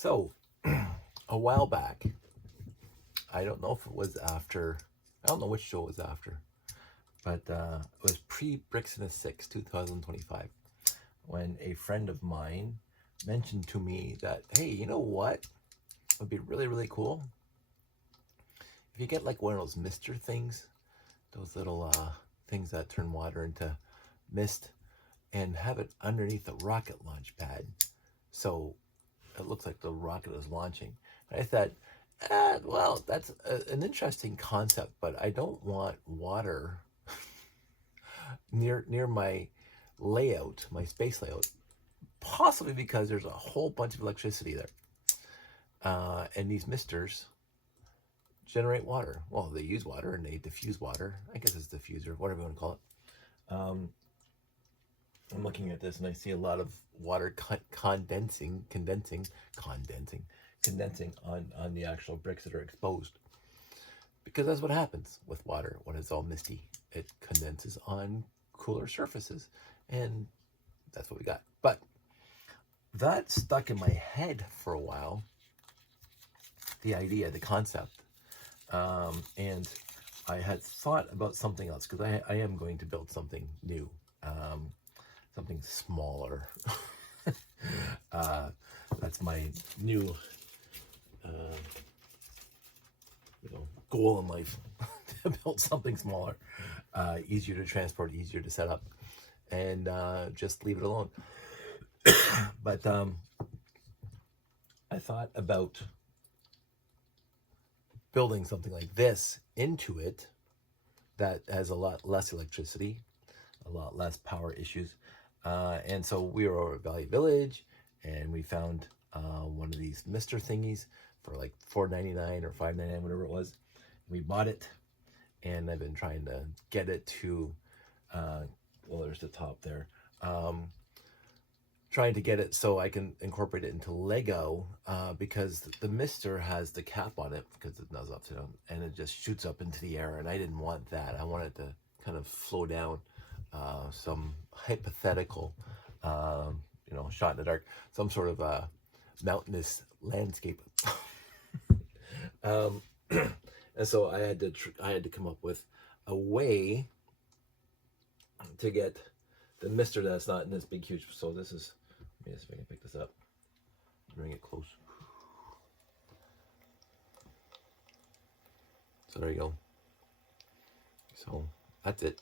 So, a while back, I don't know if it was after, I don't know which show it was after, but it was pre-Bricks in a Six, 2025, when a friend of mine mentioned to me that, hey, you know what would be really, really cool? If you get like one of those mister things, those little things that turn water into mist, and have it underneath the rocket launch pad. So it looks like the rocket is launching. And I thought, well, that's an interesting concept, but I don't want water near my layout, my space layout, possibly because there's a whole bunch of electricity there. And these misters generate water. Well, they use water and they diffuse water. I guess it's diffuser, whatever you want to call it. I'm looking at this and I see a lot of water condensing on the actual bricks that are exposed. Because that's what happens with water when it's all misty. It condenses on cooler surfaces. And that's what we got. But that stuck in my head for a while. The idea, the concept. And I had thought about something else because I am going to build something new. Something smaller. That's my new goal in life. To build something smaller, easier to transport, easier to set up, and just leave it alone. But I thought about building something like this into it that has a lot less electricity, a lot less power issues. And so we were over at Valley Village and we found one of these mister thingies for like $4.99 or $5.99, whatever it was. We bought it and I've been trying to get it to, well, there's the top there. Trying to get it so I can incorporate it into Lego because the mister has the cap on it because the nozzle upside down and it just shoots up into the air, and I didn't want that. I wanted to kind of flow down some hypothetical, shot in the dark, some sort of mountainous landscape. And so I had to come up with a way to get the mister that's not in this big huge. So this is, let me see if I can pick this up, bring it close. So there you go. So that's it.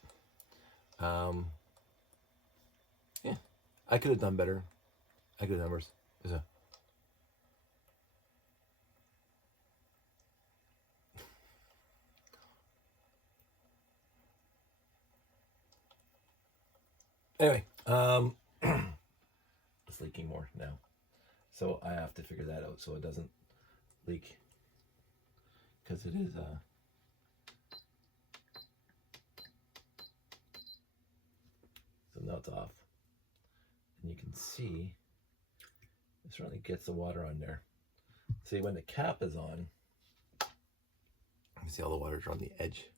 Yeah, I could have done better. I could have done worse. Anyway, it's leaking more now, so I have to figure that out so it doesn't leak, because it is so now it's off, and you can see it certainly gets the water on there. See, when the cap is on, you see all the water's on the edge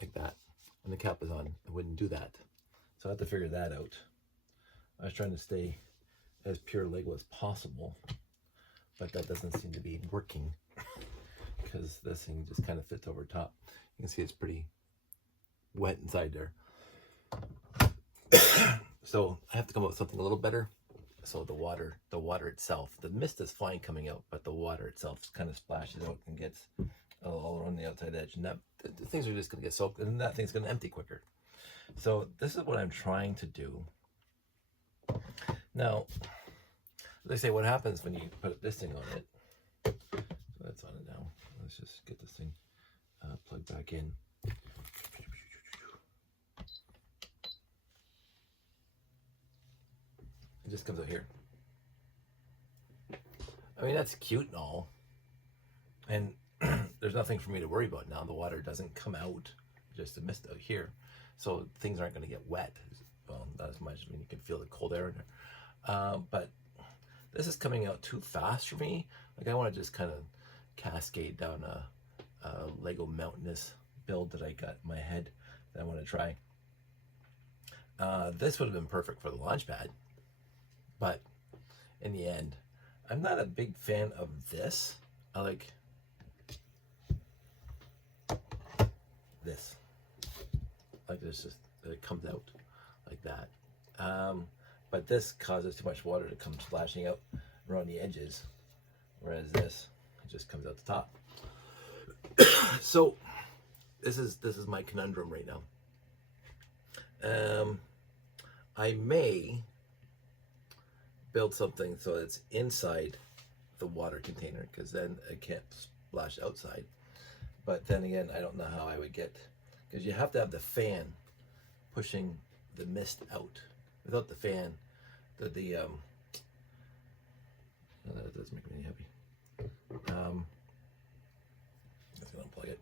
like that. When the cap is on, it wouldn't do that. So I have to figure that out. I was trying to stay as pure Lego as possible, but that doesn't seem to be working because this thing just kind of fits over top. You can see it's pretty wet inside there. So I have to come up with something a little better. So the water itself, the mist is fine coming out, but the water itself kind of splashes out and gets all around the outside edge, and that the things are just going to get soaked, and that thing's going to empty quicker. So this is what I'm trying to do. Now, they say what happens when you put this thing on it. So that's on it now. Let's just get this thing plugged back in. It just comes out here. I mean, that's cute and all. And there's nothing for me to worry about now. The water doesn't come out, just the mist out here. So things aren't going to get wet. Well, not as much. I mean, you can feel the cold air in there. But this is coming out too fast for me. Like, I want to just kind of cascade down a Lego mountainous build that I got in my head that I want to try. This would have been perfect for the launch pad. But in the end, I'm not a big fan of this. I like this. Like this, just it comes out like that. But this causes too much water to come splashing out around the edges, whereas this it just comes out the top. So this is my conundrum right now. I may build something so it's inside the water container, because then it can't splash outside. But then again, I don't know how I would get, because you have to have the fan pushing the mist out. Without the fan, that doesn't make me any happy. I'm just gonna unplug it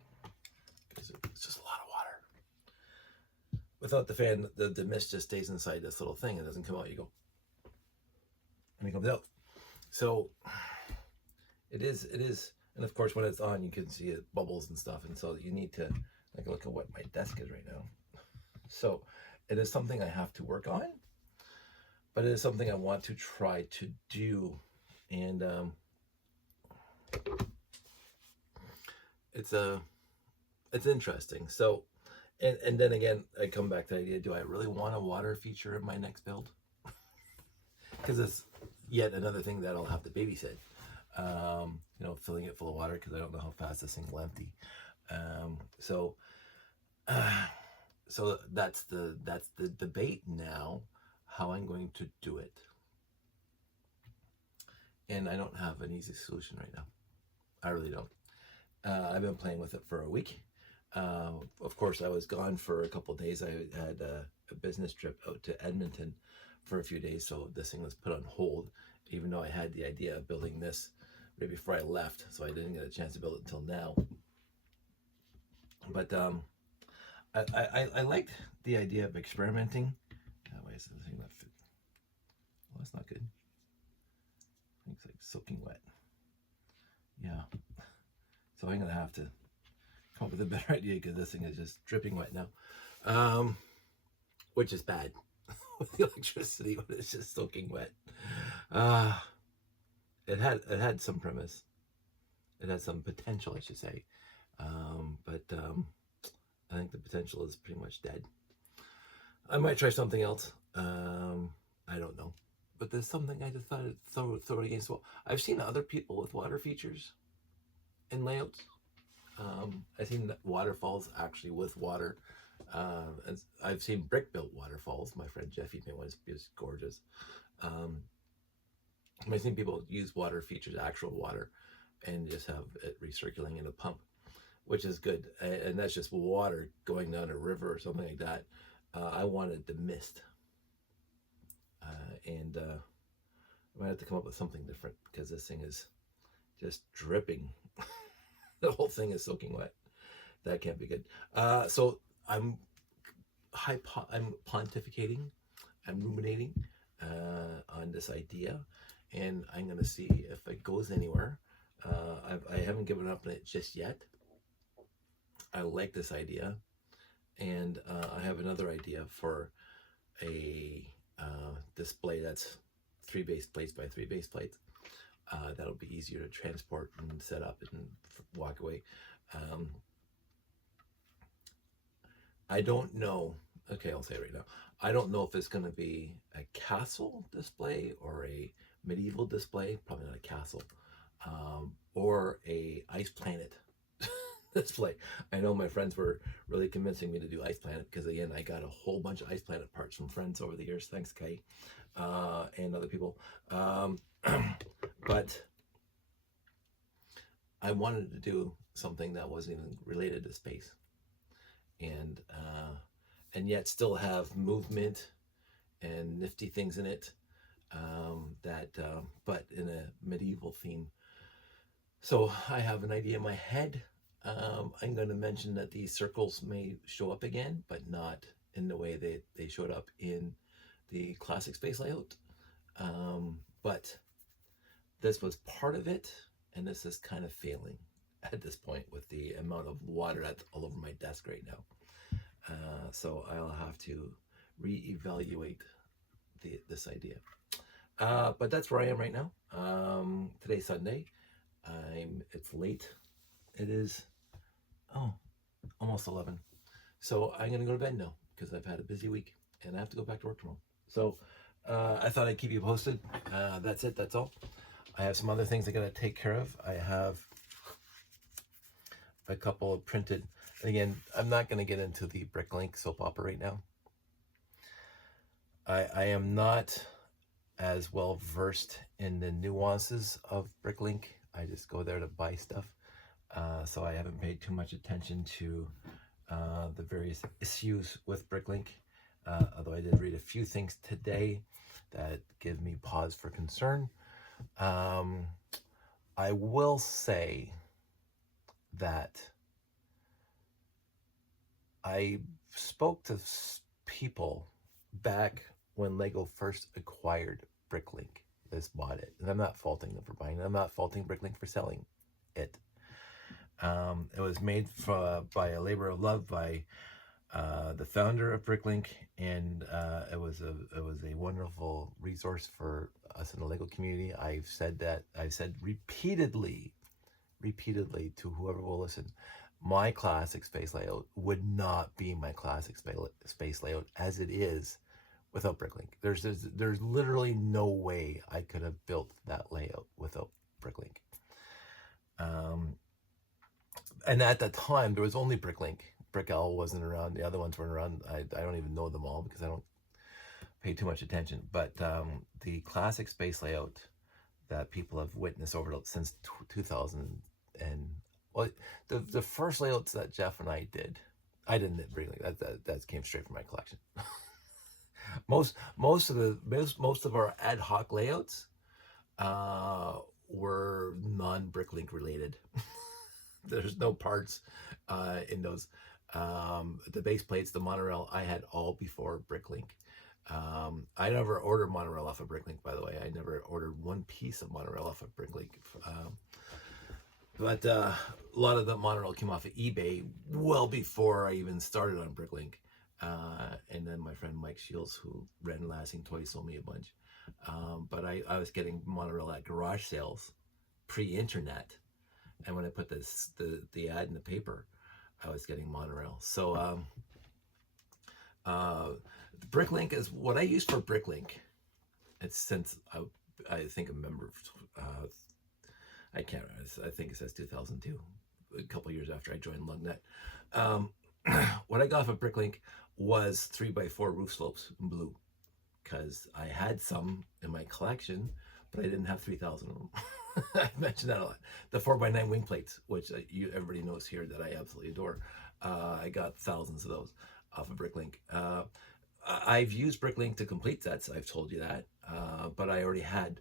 because it's just a lot of water. Without the fan, the mist just stays inside this little thing and doesn't come out. You go, and it comes out. So it is, and of course when it's on, you can see it bubbles and stuff, and so you need to like look at what my desk is right now. So it is something I have to work on, but it is something I want to try to do, and it's interesting. So, and then again, I come back to the idea: do I really want a water feature in my next build? Because it's yet another thing that I'll have to babysit. You know, filling it full of water, because I don't know how fast this thing will empty. So that's the debate now, how I'm going to do it. And I don't have an easy solution right now. I really don't. I've been playing with it for a week. Of course, I was gone for a couple of days. I had a business trip out to Edmonton for a few days, so this thing was put on hold, even though I had the idea of building this right before I left, so I didn't get a chance to build it until now. But I liked the idea of experimenting. Why is the thing not fit? Well, that's not good. It's like soaking wet. Yeah. So I'm gonna have to come up with a better idea, because this thing is just dripping wet now, which is bad with the electricity when it's just soaking wet. It had some premise. It had some potential, I should say, but I think the potential is pretty much dead. I might try something else. I don't know, but there's something I just thought I'd throw it against the wall. I've seen other people with water features in layouts. I've seen waterfalls actually with water. I've seen brick built waterfalls. My friend Jeffy made one. It's gorgeous. I've seen people use water features, actual water, and just have it recirculating in a pump, which is good. And that's just water going down a river or something like that. I wanted the mist. And I might have to come up with something different, because this thing is just dripping. The whole thing is soaking wet. That can't be good. So I'm pontificating, I'm ruminating on this idea, and I'm going to see if it goes anywhere. I haven't given up on it just yet. I like this idea, and I have another idea for a display that's 3 base plates by 3 base plates. That'll be easier to transport and set up and walk away. I don't know. Okay, I'll say it right now. I don't know if it's going to be a castle display or a medieval display. Probably not a castle. Or a ice planet display. I know my friends were really convincing me to do ice planet, because again, I got a whole bunch of ice planet parts from friends over the years. Thanks, Kay, and other people. But I wanted to do something that wasn't even related to space, and yet still have movement and nifty things in it, but in a medieval theme. So I have an idea in my head. I'm going to mention that these circles may show up again, but not in the way they showed up in the classic space layout. But this was part of it, and this is kind of failing at this point with the amount of water that's all over my desk right now. So I'll have to reevaluate this idea. But that's where I am right now. Today's Sunday. It's late. It is almost 11. So I'm gonna go to bed now because I've had a busy week and I have to go back to work tomorrow. So I thought I'd keep you posted. That's it. That's all. I have some other things I gotta take care of. I have a couple of printed. Again, I'm not gonna get into the Bricklink soap opera right now. I am not as well versed in the nuances of Bricklink. I just go there to buy stuff. So I haven't paid too much attention to the various issues with Bricklink. Although I did read a few things today that give me pause for concern. I will say that I spoke to people back when Lego first acquired Bricklink, just bought it. And I'm not faulting them for buying it. I'm not faulting Bricklink for selling it. It was made by a labor of love by the founder of Bricklink, and it was a wonderful resource for us in the Lego community. I've said repeatedly to whoever will listen, my classic space layout would not be my classic space layout as it is without Bricklink. There's literally no way I could have built that layout without Bricklink. And at that time, there was only Bricklink. Brickell wasn't around. The other ones weren't around. I don't even know them all because I don't pay too much attention. But the classic space layout that people have witnessed over since 2000 and well, the first layouts that Jeff and I did, I didn't Bricklink. That came straight from my collection. most of our ad hoc layouts were non-Bricklink related. There's no parts in those. The base plates, the monorail, I had all before Bricklink. I never ordered monorail off of Bricklink, by the way. I never ordered one piece of monorail off of Bricklink. But a lot of the monorail came off of eBay well before I even started on Bricklink. And then my friend Mike Shields, who ran Lasting Toys, sold me a bunch. But I was getting monorail at garage sales, pre-internet. And when I put the ad in the paper, I was getting monorail. So Bricklink is what I use for Bricklink. It's since I think a member of, I can't remember, I think it says 2002, a couple years after I joined Lugnet. What I got for Bricklink was 3x4 roof slopes in blue, because I had some in my collection, but I didn't have 3,000 of them. I mentioned that a lot. The 4x9 wing plates, which everybody knows here that I absolutely adore. I got thousands of those off of Bricklink. I've used Bricklink to complete sets, I've told you that, but I already had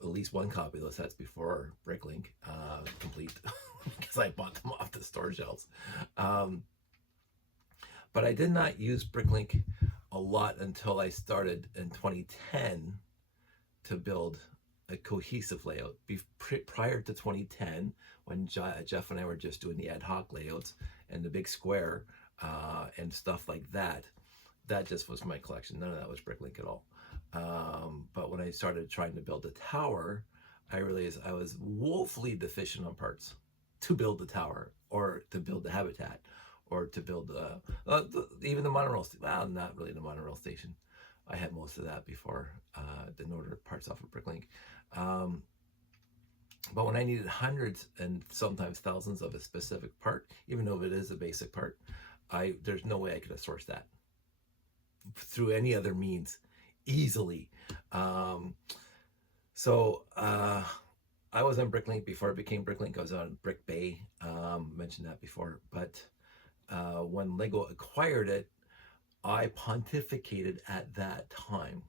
at least one copy of those sets before Bricklink complete, because I bought them off the store shelves. But I did not use Bricklink a lot until I started in 2010 to build a cohesive layout. Prior to 2010, when Jeff and I were just doing the ad hoc layouts and the big square and stuff like that, that just was my collection. None of that was Bricklink at all. But when I started trying to build a tower, I realized I was woefully deficient on parts to build the tower, or to build the habitat, or to build even the monorail station. Well, not really the monorail station. I had most of that before didn't order parts off of Bricklink. But when I needed hundreds and sometimes thousands of a specific part, even though it is a basic part, there's no way I could have sourced that through any other means easily. So I was on Bricklink before it became Bricklink. I was on Brick Bay, mentioned that before. But when Lego acquired it, I pontificated at that time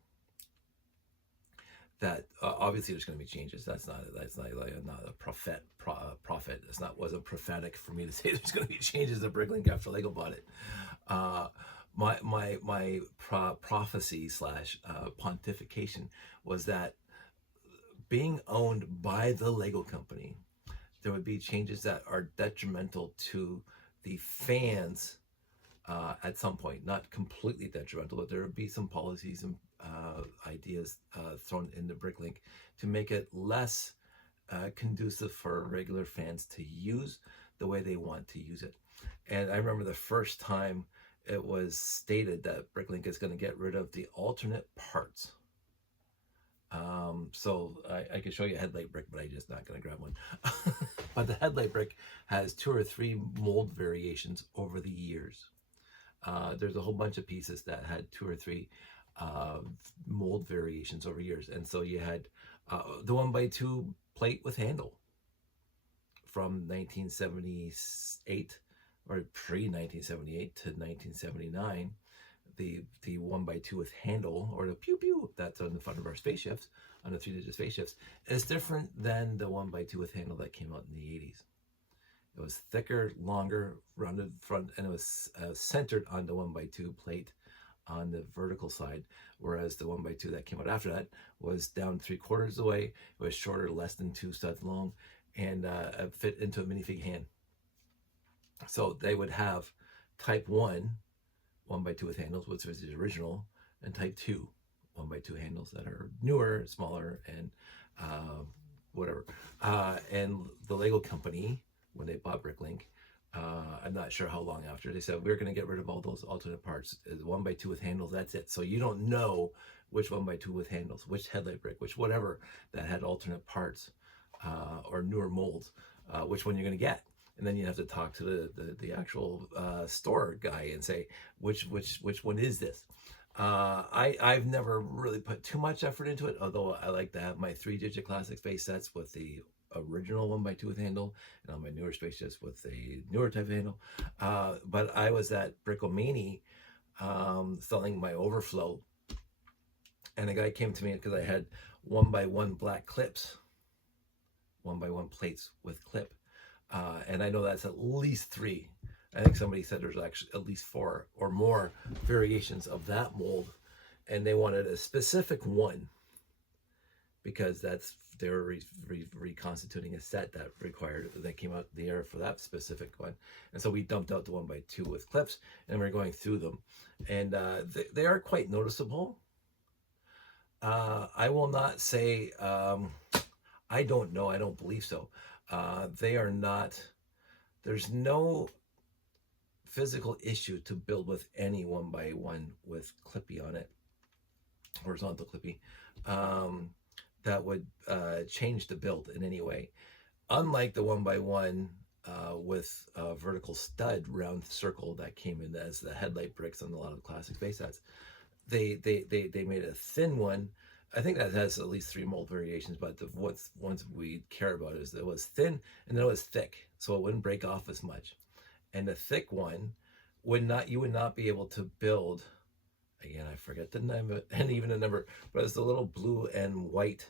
that obviously there's going to be changes. That's not a prophet. It's wasn't prophetic for me to say there's going to be changes at Bricklink after Lego bought it. My prophecy / pontification was that being owned by the Lego company, there would be changes that are detrimental to the fans at some point, not completely detrimental, but there would be some policies and ideas thrown into Bricklink to make it less conducive for regular fans to use the way they want to use it. And I remember the first time it was stated that Bricklink is going to get rid of the alternate parts. So I could show you a headlight brick, but I'm just not going to grab one. But the headlight brick has 2 or 3 mold variations over the years. There's a whole bunch of pieces that had 2 or 3 mold variations over years. And so you had the 1x2 plate with handle from 1978 or pre-1978 to 1979. The 1x2 with handle, or the pew pew that's on the front of our spaceships, on the 3-digit spaceships, is different than the 1x2 with handle that came out in the 80s. It was thicker, longer, rounded front, and it was centered on the 1x2 plate on the vertical side, whereas the 1x2 that came out after that was down 3/4 of the way. It was shorter, less than 2 studs long, and fit into a minifig hand. So they would have type 1x2 with handles, which was the original, and type 2 1x2 handles that are newer, smaller, and whatever. And the Lego company, when they bought Bricklink, I'm not sure how long after, they said, we're going to get rid of all those alternate parts. 1x2 with handles, that's it. So you don't know which 1x2 with handles, which headlight brick, which whatever that had alternate parts or newer molds, which one you're going to get. And then you have to talk to the actual store guy and say, which one is this? I've never really put too much effort into it, although I like to have my 3-digit classic space sets with the original 1x2 with handle, and on my newer spaceships with the newer type of handle. But I was at Brickomania selling my overflow, and a guy came to me because I had 1x1 black clips, 1x1 plates with clip. And I know that's at least 3. I think somebody said there's actually at least 4 or more variations of that mold, and they wanted a specific one because they were reconstituting a set that came out the air for that specific one. And so we dumped out the 1x2 with clips, and we're going through them, and they are quite noticeable. I will not say I don't know. I don't believe so. They are not, there's no physical issue to build with any 1x1 with clippy on it, horizontal clippy, that would change the build in any way. Unlike the 1x1 with a vertical stud round circle that came in as the headlight bricks on a lot of the classic space sets, they made a thin one. I think that has at least 3 mold variations, but the ones we care about is that it was thin and then it was thick, so it wouldn't break off as much. And the thick one you would not be able to build. Again, I forget the name and even the number, but it's the little blue and white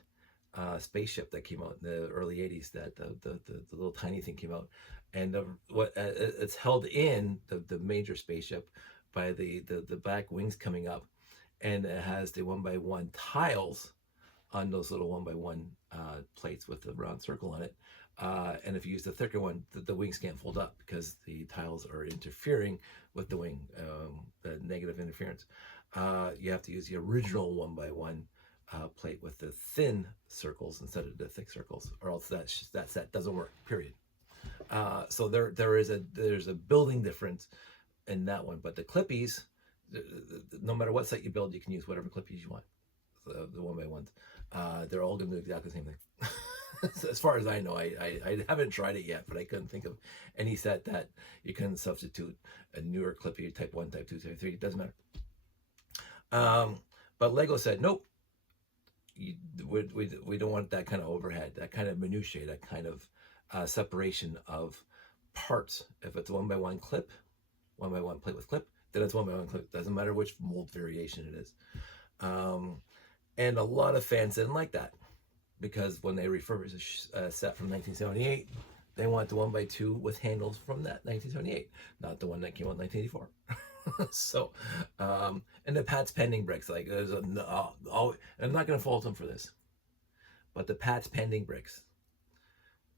spaceship that came out in the early 80s. That the little tiny thing came out, and it's held in the major spaceship by the back wings coming up. And it has the 1x1 tiles on those little 1x1 plates with the round circle on it. And if you use the thicker one, the wings can't fold up because the tiles are interfering with the wing, the negative interference. You have to use the original 1x1 plate with the thin circles instead of the thick circles, or else that set doesn't work, period. So there's a building difference in that one. But the clippies, no matter what set you build, you can use whatever clippies you want. The 1x1s, they're all going to do exactly the same thing. As far as I know, I haven't tried it yet, but I couldn't think of any set that you can substitute a newer clippy, type 1, type 2, type 3. It doesn't matter. But Lego said, nope, we don't want that kind of overhead, that kind of minutiae, that kind of separation of parts. If it's a 1x1 clip, 1x1 plate with clip, then it's 1x1 clip. Doesn't matter which mold variation it is. And a lot of fans didn't like that, because when they refurbished a set from 1978, they want the 1x2 with handles from that 1978, not the one that came out in 1984. So, and the Pat's Pending bricks, like there's I'm not going to fault them for this, but the Pat's Pending bricks,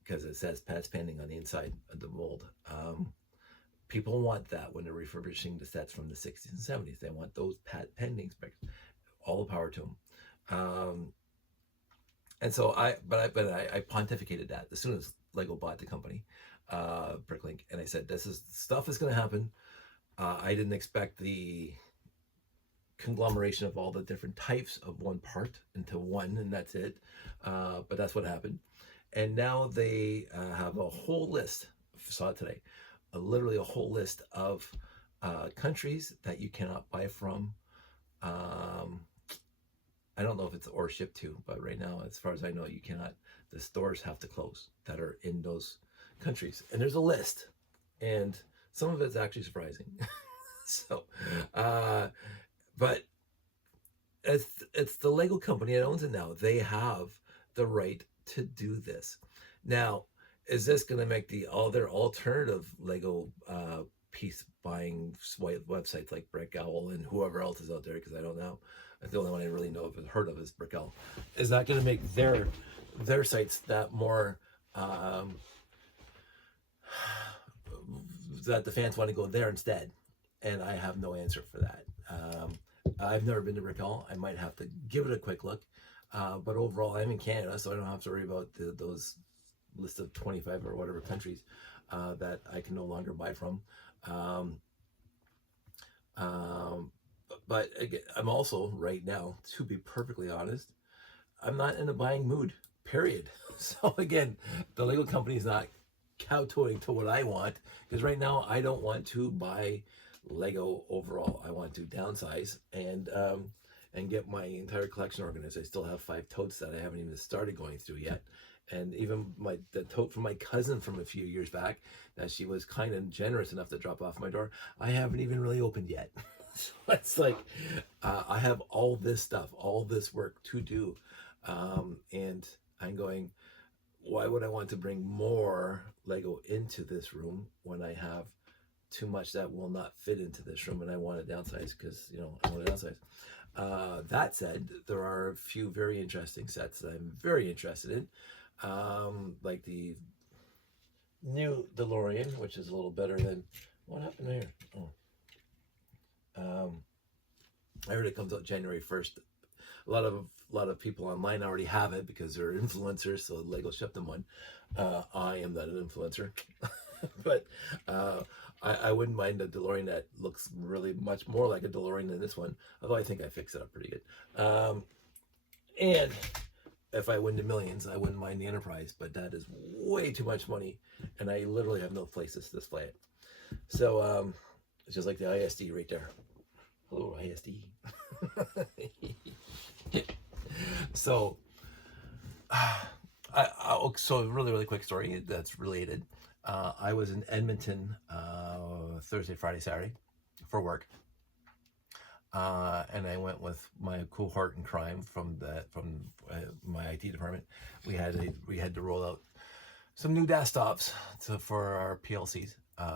because it says Pat's Pending on the inside of the mold, People want that when they're refurbishing the sets from the 60s and 70s. They want those pending specs. All the power to them. And so I pontificated that as soon as Lego bought the company, Bricklink, and I said, "This is stuff is going to happen." I didn't expect the conglomeration of all the different types of one part into one, and that's it. But that's what happened. And now they have a whole list. Saw it today, literally a whole list of countries that you cannot buy from. I don't know if it's or ship to, but right now, as far as I know, you cannot. The stores have to close that are in those countries, and there's a list, and some of it's actually surprising. So, but it's the Lego company that owns it now. They have the right to do this. Now, is this going to make the other alternative Lego piece buying websites like Brick Owl and whoever else is out there? Because I don't know. The only one I really know of and heard of is Brick Owl. Is that going to make their sites that more that the fans want to go there instead? And I have no answer for that. I've never been to Brick Owl. I might have to give it a quick look. But overall, I'm in Canada, so I don't have to worry about those list of 25 or whatever countries that I can no longer buy from. But again, I'm also right now, to be perfectly honest, I'm not in a buying mood, period. So again, the Lego company is not kowtowing to what I want, because right now I don't want to buy Lego overall. I want to downsize and get my entire collection organized. I still have 5 totes that I haven't even started going through yet. And even the tote from my cousin from a few years back that she was kind of generous enough to drop off my door, I haven't even really opened yet. So it's like I have all this stuff, all this work to do, and I'm going, why would I want to bring more Lego into this room when I have too much that will not fit into this room, and I want to downsize because, you know, I want to downsize. That said, there are a few very interesting sets that I'm very interested in, like the new DeLorean, which is a little better than, what happened here? Oh. I heard it comes out January 1st. A lot of people online already have it because they're influencers, so Lego shipped them one. I am not an influencer, but I wouldn't mind a DeLorean that looks really much more like a DeLorean than this one, although I think I fixed it up pretty good. And if I win the millions, I wouldn't mind the Enterprise, but that is way too much money, and I literally have no place to display it. So it's just like the ISD right there. Hello, ISD. So, so really quick story that's related. I was in Edmonton Thursday, Friday, Saturday for work, and I went with my cohort in crime from my IT department. We had to roll out some new desktops for our PLCs,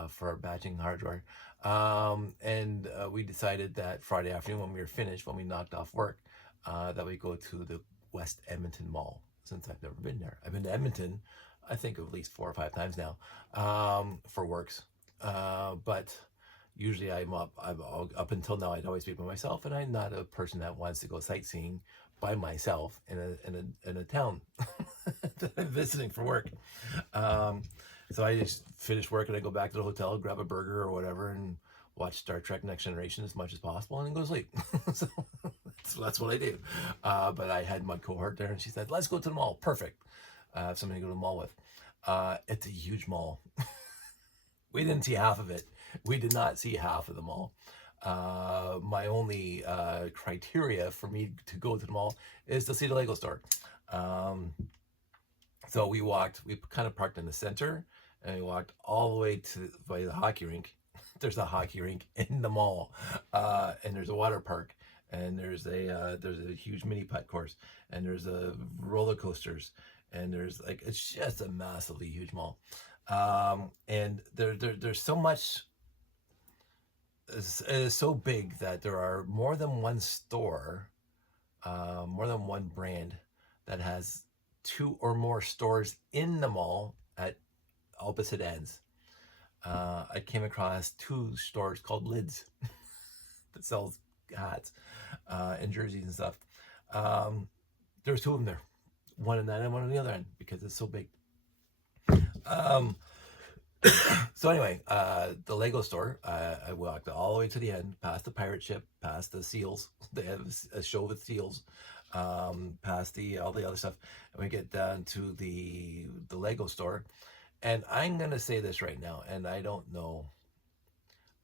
for our batching hardware. And we decided that Friday afternoon when we were finished, when we knocked off work, that we go to the West Edmonton Mall, since I've never been there. I've been to Edmonton, I think at least 4 or 5 times now, for works. But usually up until now, I'd always be by myself, and I'm not a person that wants to go sightseeing by myself in a town that I'm visiting for work. So I just finish work and I go back to the hotel, grab a burger or whatever, and watch Star Trek Next Generation as much as possible, and then go to sleep. So that's what I do. But I had my cohort there, and she said, "Let's go to the mall." Perfect. Somebody to go to the mall with. It's a huge mall. We didn't see half of it. We did not see half of the mall. My only criteria for me to go to the mall is to see the Lego store. So we kind of parked in the center, and we walked all the way by the hockey rink. There's a hockey rink in the mall, and there's a water park, and there's a huge mini putt course, and there's roller coasters, and it's just a massively huge mall. And there's so much. It is so big that there are more than one store, more than one brand that has 2 or more stores in the mall at opposite ends. I came across 2 stores called Lids that sells hats and jerseys and stuff. There was 2 of them there, one in that end, one on the other end, because it's so big. Um, so anyway, the Lego store, I walked all the way to the end, past the pirate ship, past the seals. They have a show with seals, past all the other stuff, and we get down to the Lego store. And I'm gonna say this right now, and I don't know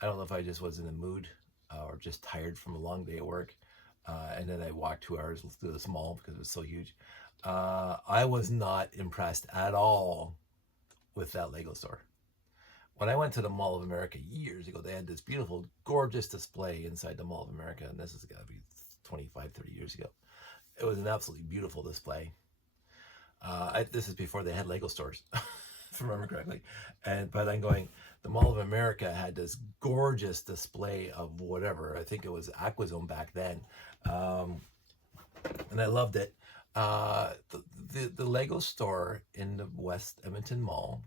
if I just was in the mood or just tired from a long day at work, and then I walked 2 hours through this mall because it was so huge. I was not impressed at all with that Lego store. When I went to the Mall of America years ago, they had this beautiful, gorgeous display inside the Mall of America, and this has got to be 25, 30 years ago. It was an absolutely beautiful display. This is before they had Lego stores, if I remember correctly. But I'm going, the Mall of America had this gorgeous display of whatever. I think it was Aquazone back then, and I loved it. The Lego store in the West Edmonton Mall,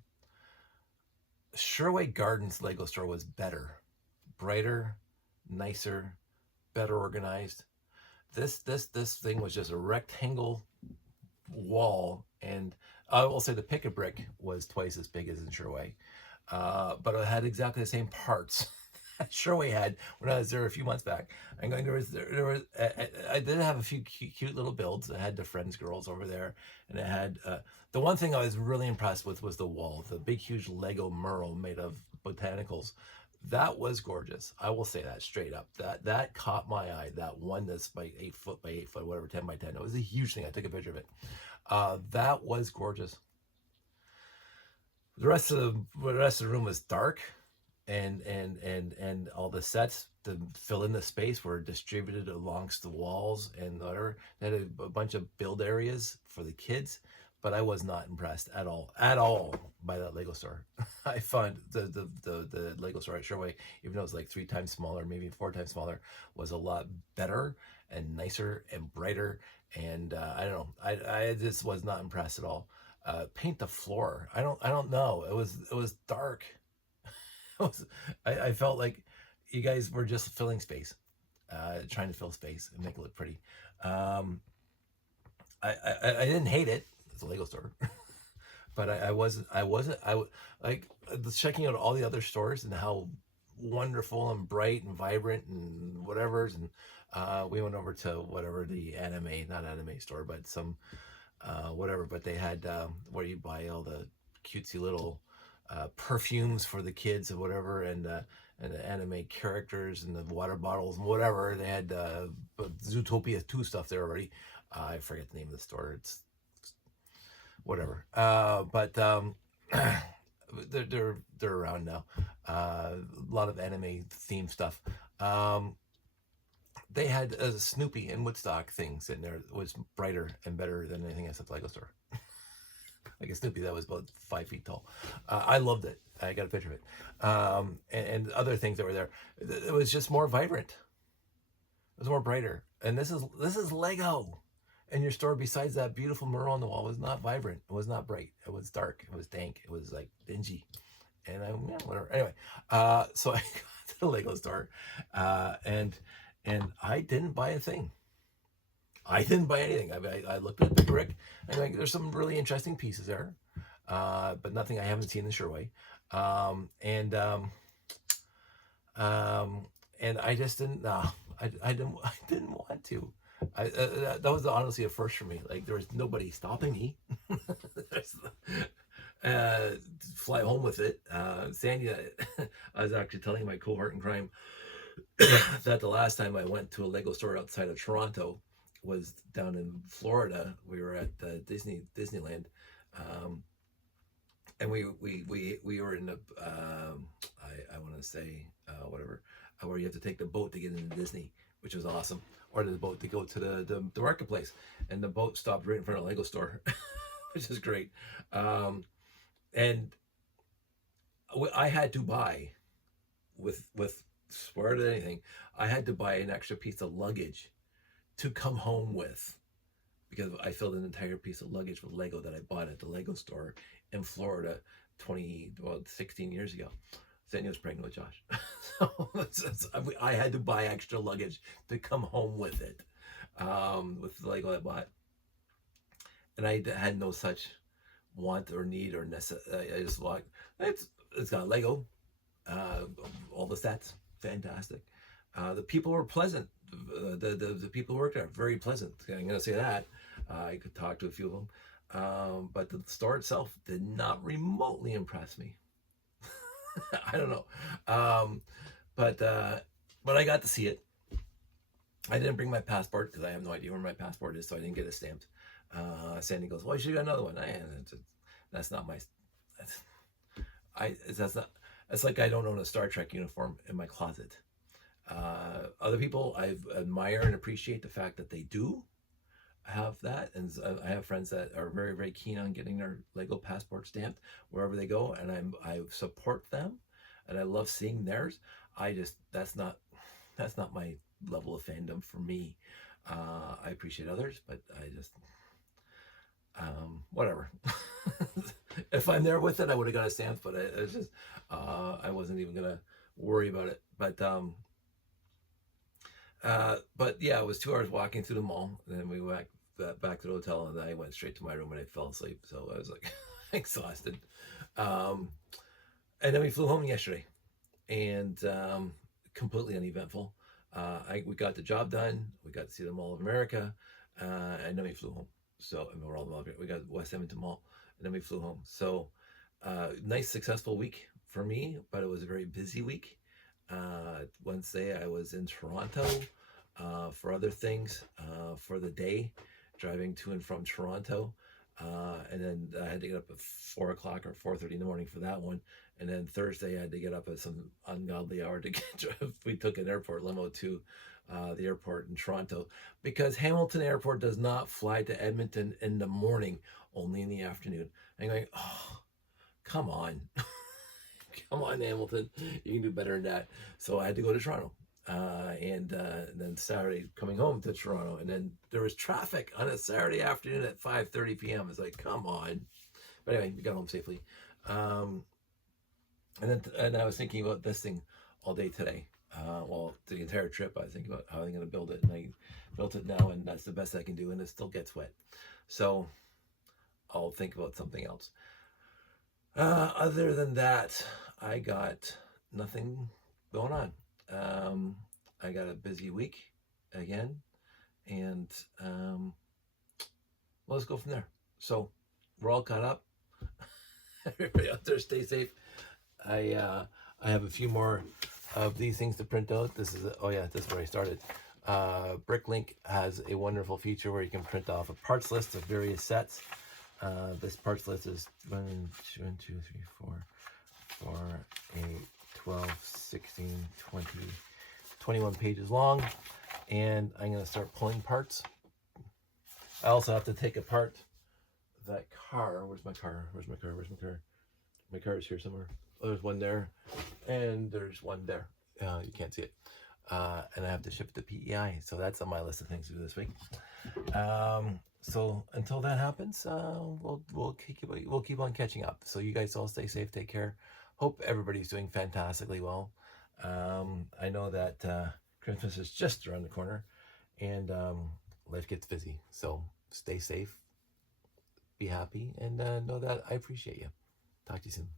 Sherway Gardens Lego store was better, brighter, nicer, better organized. This thing was just a rectangle wall, and I will say the pick-a-brick was twice as big as in Sherway, but it had exactly the same parts that Sherway had when I was there a few months back. I'm going, I did have a few cute little builds. I had the Friends girls over there, and it had the one thing I was really impressed with was the wall, the big huge Lego mural made of botanicals. That was gorgeous. I will say that straight up. That caught my eye. That one that's by 8 foot by 8 foot, whatever, 10 by 10. It was a huge thing. I took a picture of it. That was gorgeous. The rest of the room was dark, and all the sets to fill in the space were distributed alongst the walls and whatever. They had a bunch of build areas for the kids, but I was not impressed at all by that Lego store. I found the Lego store at Sherway, even though it was like 3 times smaller, maybe 4 times smaller, was a lot better and nicer and brighter. And I don't know, I just was not impressed at all. Paint the floor. I don't know. It was dark. I felt like you guys were just filling space, trying to fill space and make it look pretty. I didn't hate it. It's a Lego store, but I wasn't like checking out all the other stores and how wonderful and bright and vibrant and whatever's. And we went over to whatever the not anime store, but some whatever. But they had where you buy all the cutesy little perfumes for the kids or whatever, and the anime characters and the water bottles and whatever. They had Zootopia 2 stuff there already. I forget the name of the store. It's whatever. But they're around now. A lot of anime themed stuff. They had Snoopy and Woodstock things in there. It was brighter and better than anything else at the Lego store. Like a Snoopy that was about 5 feet tall. I loved it. I got a picture of it. And other things that were there. It was just more vibrant. It was more brighter. And this is Lego. And your store, besides that beautiful mural on the wall, was not vibrant. It was not bright. It was dark. It was dank. It was like dingy. And whatever. Anyway, so I got to the Lego store, and I didn't buy a thing. I didn't buy anything. I looked at the brick, and like, there's some really interesting pieces there, but nothing I haven't seen in Sherway. And I just didn't. I didn't want to. That was honestly a first for me. Like, there was nobody stopping me. Fly home with it. Sandy, I was actually telling my cohort in crime that the last time I went to a Lego store outside of Toronto was down in Florida. We were at Disneyland, and we were in the I want to say whatever, where you have to take the boat to get into Disney, which was awesome, or the boat to go to the marketplace, and the boat stopped right in front of the Lego store, which is great. And I had to buy, with swear to anything, I had to buy an extra piece of luggage to come home with because I filled an entire piece of luggage with Lego that I bought at the Lego store in Florida 16 years ago. Sandy was pregnant with Josh. So I had to buy extra luggage to come home with it, with the Lego I bought. And I had no such want or need or necessity. I just like, it's got Lego, all the sets, fantastic. The people were pleasant. The people who worked there, very pleasant. I'm going to say that. I could talk to a few of them. But the store itself did not remotely impress me. I don't know. But I got to see it. I didn't bring my passport because I have no idea where my passport is, so I didn't get it stamped. Sandy goes, well, you should have got another one. That's not my, it's like I don't own a Star Trek uniform in my closet. Other people, I admire and appreciate the fact that they do have that, and I have friends that are very, very keen on getting their Lego passport stamped wherever they go, and I support them, and I love seeing theirs. That's not my level of fandom for me. I appreciate others, but I just whatever. If I'm there with it, I would have got a stamp, but it's just I wasn't even gonna worry about it. But yeah, it was 2 hours walking through the mall, and then we went back to the hotel, and then I went straight to my room and I fell asleep. So I was like exhausted. And then we flew home yesterday, and completely uneventful. We got the job done. We got to see the Mall of America, and then we flew home. So we got West Edmonton Mall, and then we flew home. So nice, successful week for me, but it was a very busy week. Wednesday I was in Toronto for other things for the day, driving to and from Toronto, and then I had to get up at 4 o'clock or 4:30 in the morning for that one. And then Thursday I had to get up at some ungodly hour to we took an airport limo to the airport in Toronto, because Hamilton Airport does not fly to Edmonton in the morning, only in the afternoon. I'm going, oh, come on. Come on, Hamilton, you can do better than that. So I had to go to Toronto, and then Saturday coming home to Toronto, and then there was traffic on a Saturday afternoon at 5:30 p.m. It's like, come on. But anyway, we got home safely. And I was thinking about this thing all day today. Well, the entire trip, I was thinking about how I'm going to build it, and I built it now, and that's the best I can do, and it still gets wet. So I'll think about something else. Other than that, I got nothing going on. I got a busy week again, and let's go from there. So we're all caught up. Everybody out there, stay safe. I have a few more of these things to print out. This is this is where I started. Bricklink has a wonderful feature where you can print off a parts list of various sets. This parts list is 1, 2, 3, 4, 8, 12, 16, 20, 21 pages long, and I'm going to start pulling parts. I also have to take apart that car. Where's my car? Where's my car? Where's my car? My car is here somewhere. Oh, there's one there, and there's one there. You can't see it. And I have to ship it to PEI, so that's on my list of things to do this week. So until that happens, we'll keep on catching up. So you guys all stay safe, take care. Hope everybody's doing fantastically well. I know that Christmas is just around the corner, and life gets busy. So stay safe, be happy, and know that I appreciate you. Talk to you soon.